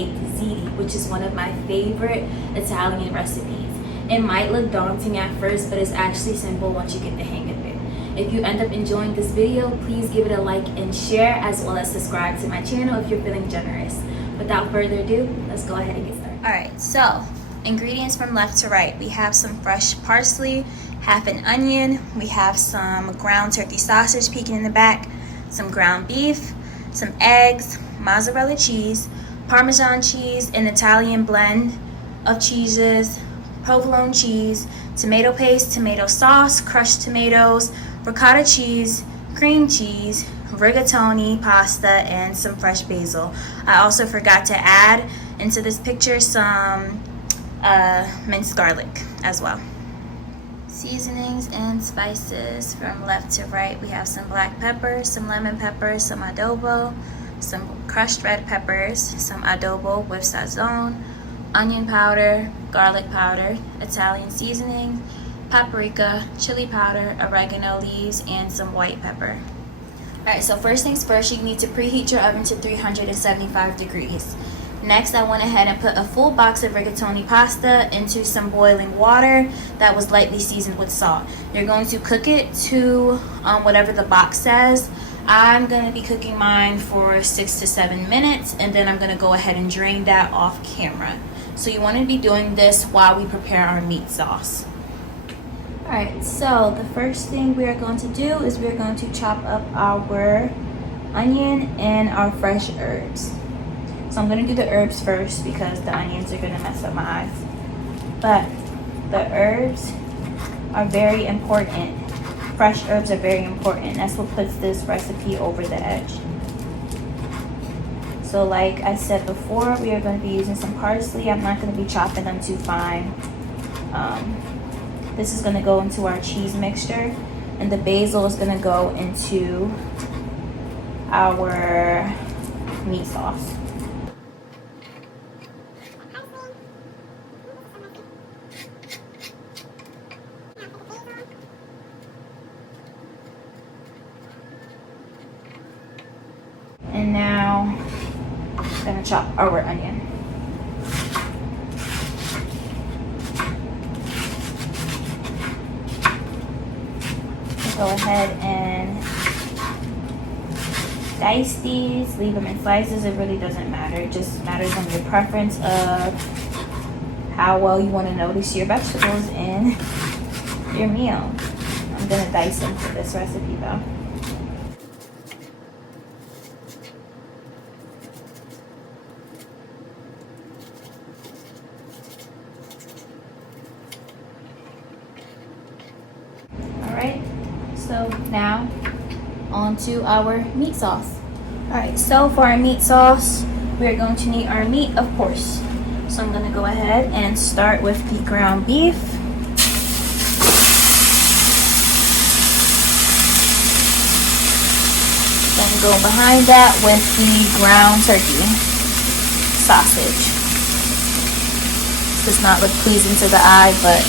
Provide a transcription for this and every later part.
baked ziti, which is one of my favorite Italian recipes. It might look daunting at first, but it's actually simple once you get the hang of it. If you end up enjoying this video, please give it a like and share, as well as subscribe to my channel if you're feeling generous. Without further ado, let's go ahead and get started. Alright, so ingredients from left to right. We have some fresh parsley, half an onion, we have some ground turkey sausage peeking in the back, some ground beef, some eggs, mozzarella cheese, Parmesan cheese, an Italian blend of cheeses, provolone cheese, tomato paste, tomato sauce, crushed tomatoes, ricotta cheese, cream cheese, rigatoni pasta, and some fresh basil. I also forgot to add into this picture some minced garlic as well. Seasonings and spices from left to right. We have some black pepper, some lemon pepper, some adobo, some crushed red peppers, some adobo with sazón, onion powder, garlic powder, Italian seasoning, paprika, chili powder, oregano leaves, and some white pepper. Alright, so first things first, you need to preheat your oven to 375 degrees. Next, I went ahead and put a full box of rigatoni pasta into some boiling water that was lightly seasoned with salt. You're going to cook it to whatever the box says. I'm going to be cooking mine for 6 to 7 minutes, and then I'm going to go ahead and drain that off camera. So you want to be doing this while we prepare our meat sauce. Alright, so the first thing we are going to do is we are going to chop up our onion and our fresh herbs. So I'm going to do the herbs first because the onions are going to mess up my eyes. But the herbs are very important. Fresh herbs are very important. That's what puts this recipe over the edge. So like I said before, we are going to be using some parsley. I'm not going to be chopping them too fine. This is going to go into our cheese mixture. And the basil is going to go into our meat sauce. And now I'm going to chop our onion. Go ahead and dice these, leave them in slices. It really doesn't matter. It just matters on your preference of how well you want to notice your vegetables in your meal. I'm going to dice them for this recipe though. Alright. So now on to our meat sauce. Alright, so for our meat sauce, we are going to need our meat, of course. So I'm going to go ahead and start with the ground beef. Then go behind that with the ground turkey sausage. This does not look pleasing to the eye, but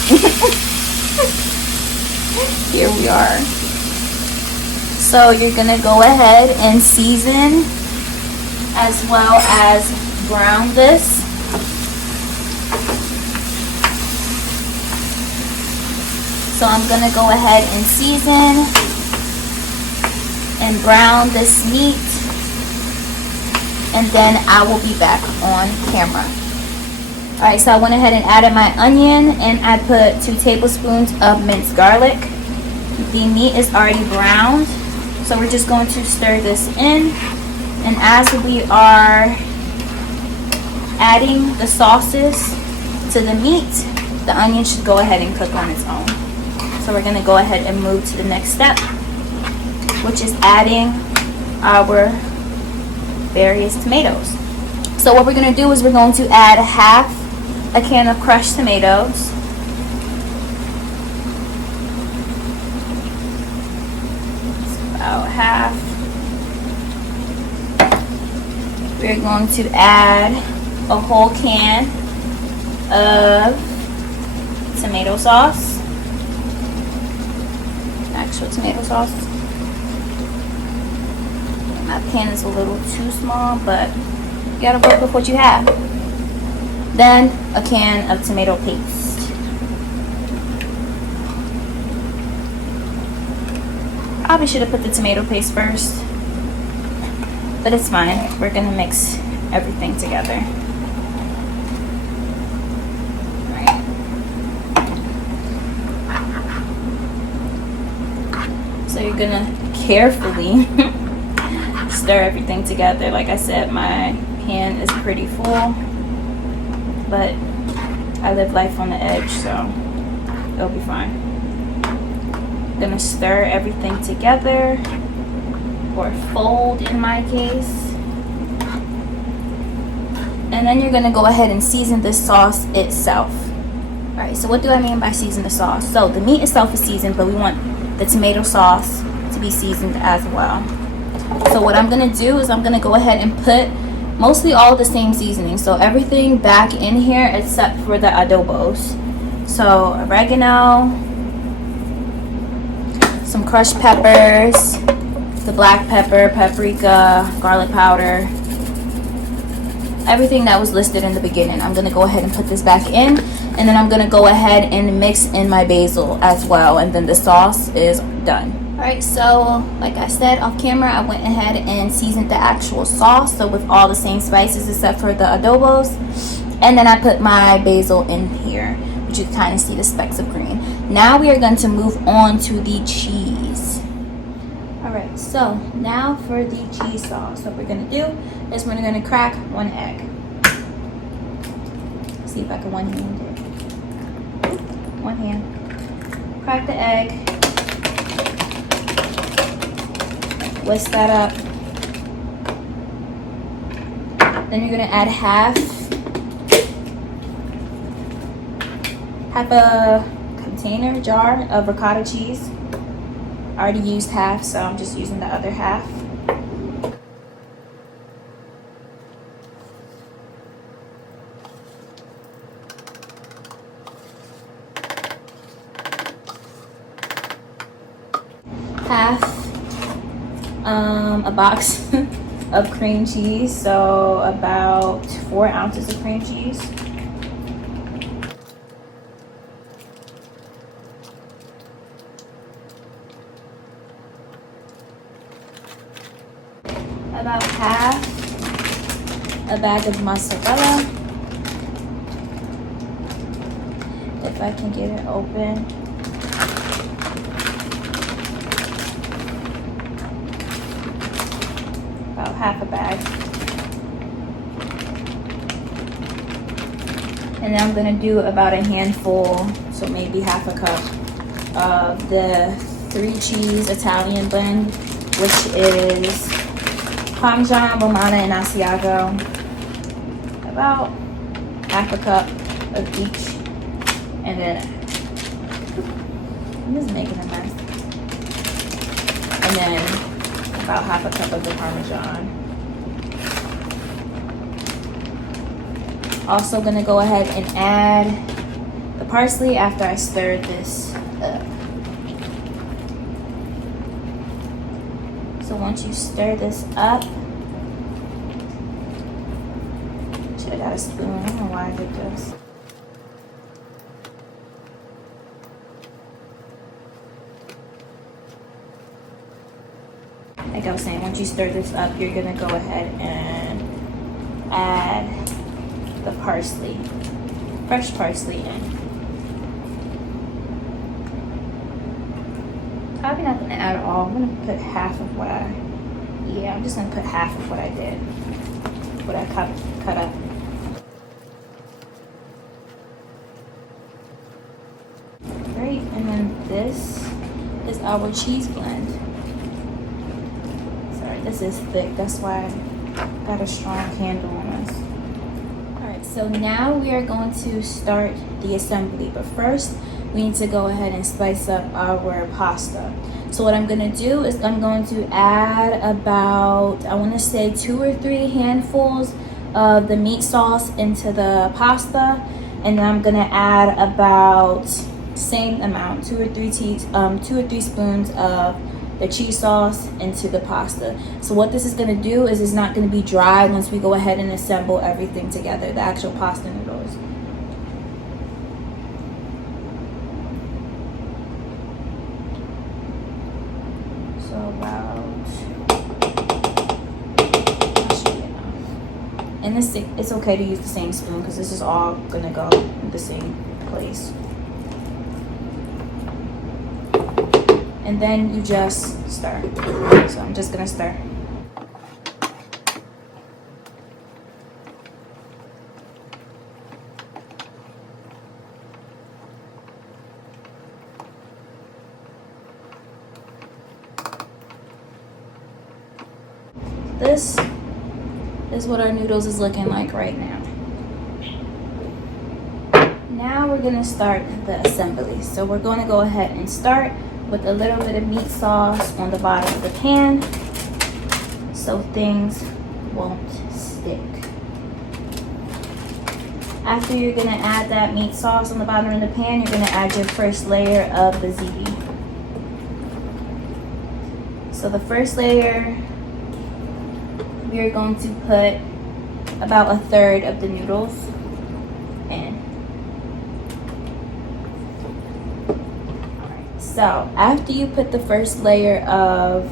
here we are. So you're gonna go ahead and season as well as brown this. So I'm gonna go ahead and season and brown this meat, and then I will be back on camera. Alright, so I went ahead and added my onion, and I put 2 tablespoons of minced garlic. The meat is already browned, so we're just going to stir this in. And as we are adding the sauces to the meat, the onion should go ahead and cook on its own. So we're going to go ahead and move to the next step, which is adding our various tomatoes. So what we're going to do is we're going to add half a can of crushed tomatoes. It's about half. We're going to add a whole can of tomato sauce, actual tomato sauce. My pan is a little too small, but You gotta work with what you have. Then a can of tomato paste. Probably should have put the tomato paste first, but it's fine. We're gonna mix everything together. Right. So you're gonna carefully stir everything together. Like I said, my pan is pretty full, but I live life on the edge, so it'll be fine. Gonna stir everything together, or fold in my case. And then you're gonna go ahead and season this sauce itself. Alright, so what do I mean by season the sauce? So the meat itself is seasoned, but we want the tomato sauce to be seasoned as well. So what I'm gonna do is I'm gonna go ahead and put mostly all the same seasonings. So everything back in here except for the adobos. So oregano, some crushed peppers, the black pepper, paprika, garlic powder, everything that was listed in the beginning. I'm gonna go ahead and put this back in, and then I'm gonna go ahead and mix in my basil as well, and then the sauce is done. Alright, so like I said off camera, I went ahead and seasoned the actual sauce, so with all the same spices except for the adobos, and then I put my basil in here, which you can kind of see the specks of green. Now we are going to move on to the cheese. Alright, so now for the cheese sauce, what we're going to do is we're going to crack one egg. See if I can one hand it. One hand. Crack the egg. Whisk that up. Then you're going to add half a container jar of ricotta cheese. I already used half, so I'm just using the other half. Half a box of cream cheese, so about 4 ounces of cream cheese. About half a bag of mozzarella, if I can get it open. About half a bag. And then I'm going to do about a handful, so maybe half a cup of the 3 cheese Italian blend, which is Parmesan, Romano, and Asiago. About half a cup of each. And then I'm just making a mess. And then about half a cup of the Parmesan. Also gonna go ahead and add the parsley after I stirred this up. So once you stir this up, should have got a spoon. I don't know why I did this. Like I was saying, once you stir this up, you're gonna go ahead and add the parsley, fresh parsley in. Probably not gonna add it all. I'm gonna put half of what I'm just gonna put half of what I did, what I cut up. Great, and then this is our cheese blend. Sorry, this is thick, that's why I got a strong handle on this. Alright, so now we are going to start the assembly, but first we need to go ahead and spice up our pasta. So what I'm going to do is I'm going to add about, I want to say 2 or 3 handfuls of the meat sauce into the pasta, and then I'm going to add about same amount, 2 or 3 spoons of the cheese sauce into the pasta. So what this is going to do is it's not going to be dry once we go ahead and assemble everything together, the actual pasta noodles. So about, and this, it's okay to use the same spoon because this is all going to go in the same place. And then you just stir. So I'm just gonna stir. This is what our noodles is looking like right now. Now we're gonna start the assembly. So we're gonna go ahead and start with a little bit of meat sauce on the bottom of the pan so things won't stick. After you're gonna add that meat sauce on the bottom of the pan, you're gonna add your first layer of the ziti. So the first layer, we are going to put about 1/3 of the noodles in. So after you put the first layer of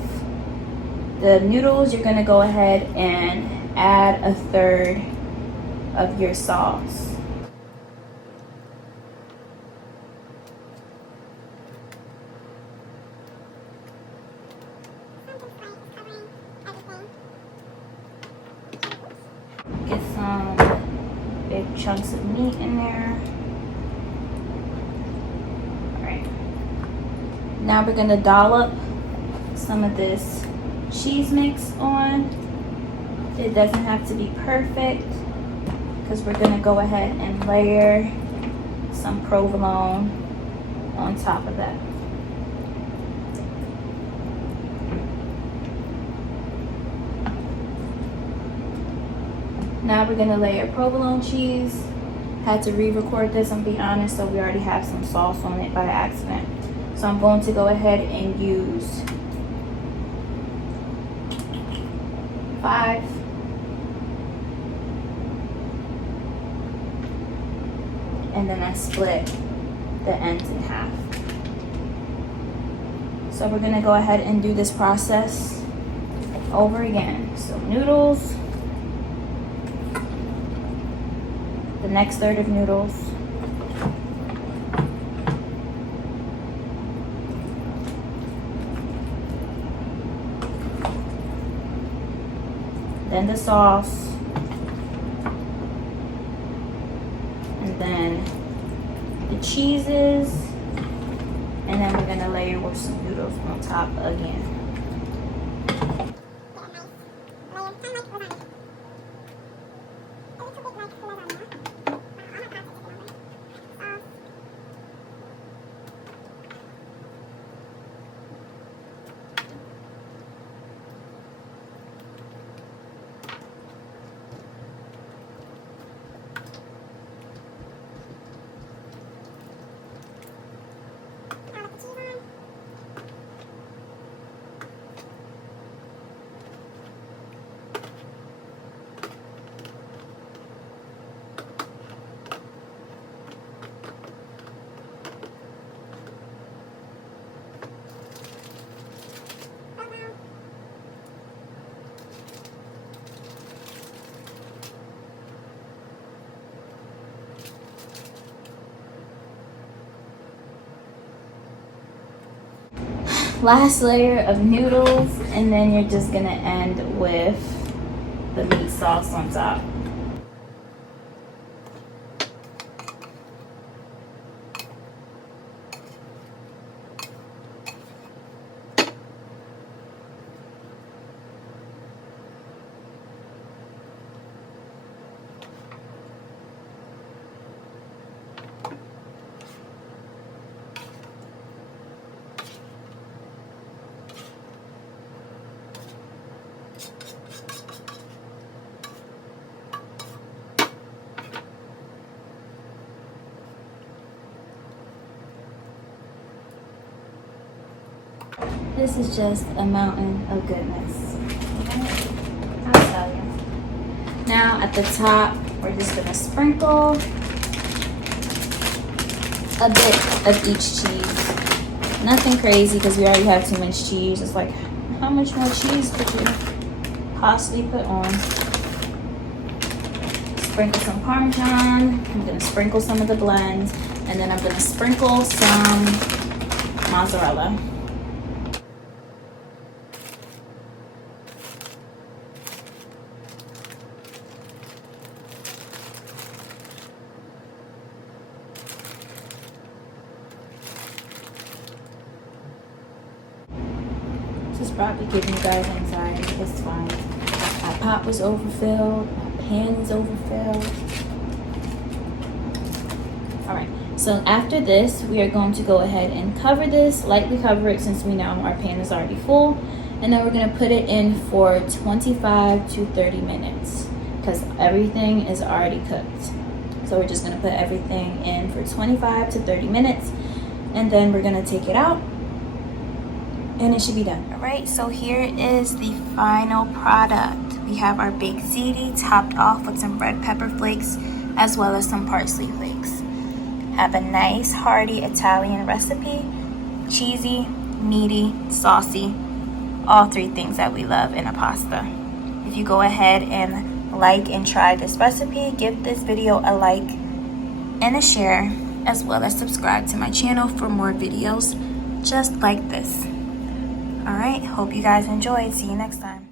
the noodles, you're gonna go ahead and add 1/3 of your sauce. Get some big chunks of meat in there. Now we're gonna dollop some of this cheese mix on. It doesn't have to be perfect because we're gonna go ahead and layer some provolone on top of that. Now we're gonna layer provolone cheese. Had to re-record this, I'm being honest, so we already have some sauce on it by accident. So I'm going to go ahead and use 5. And then I split the ends in half. So we're gonna go ahead and do this process over again. So noodles, the next third of noodles, then the sauce, and then the cheeses, and then we're gonna layer with some noodles on top again. Last layer of noodles, and then you're just gonna end with the meat sauce on top. This is just a mountain of goodness. Okay? I'll tell you. Now at the top, we're just gonna sprinkle a bit of each cheese. Nothing crazy because we already have too much cheese. It's like, how much more cheese could you possibly put on? Sprinkle some Parmesan. I'm gonna sprinkle some of the blends, and then I'm gonna sprinkle some mozzarella. This is probably giving you guys anxiety. It's fine. My pot was overfilled. My pan is overfilled. Alright, so after this, we are going to go ahead and cover this. Lightly cover it since we know our pan is already full. And then we're going to put it in for 25 to 30 minutes because everything is already cooked. So we're just going to put everything in for 25 to 30 minutes. And then we're going to take it out. And it should be done. All right, so here is the final product. We have our baked ziti topped off with some red pepper flakes as well as some parsley flakes. Have a nice hearty Italian recipe. Cheesy, meaty, saucy. All three things that we love in a pasta. If you go ahead and like and try this recipe, give this video a like and a share, as well as subscribe to my channel for more videos just like this. Alright, hope you guys enjoyed. See you next time.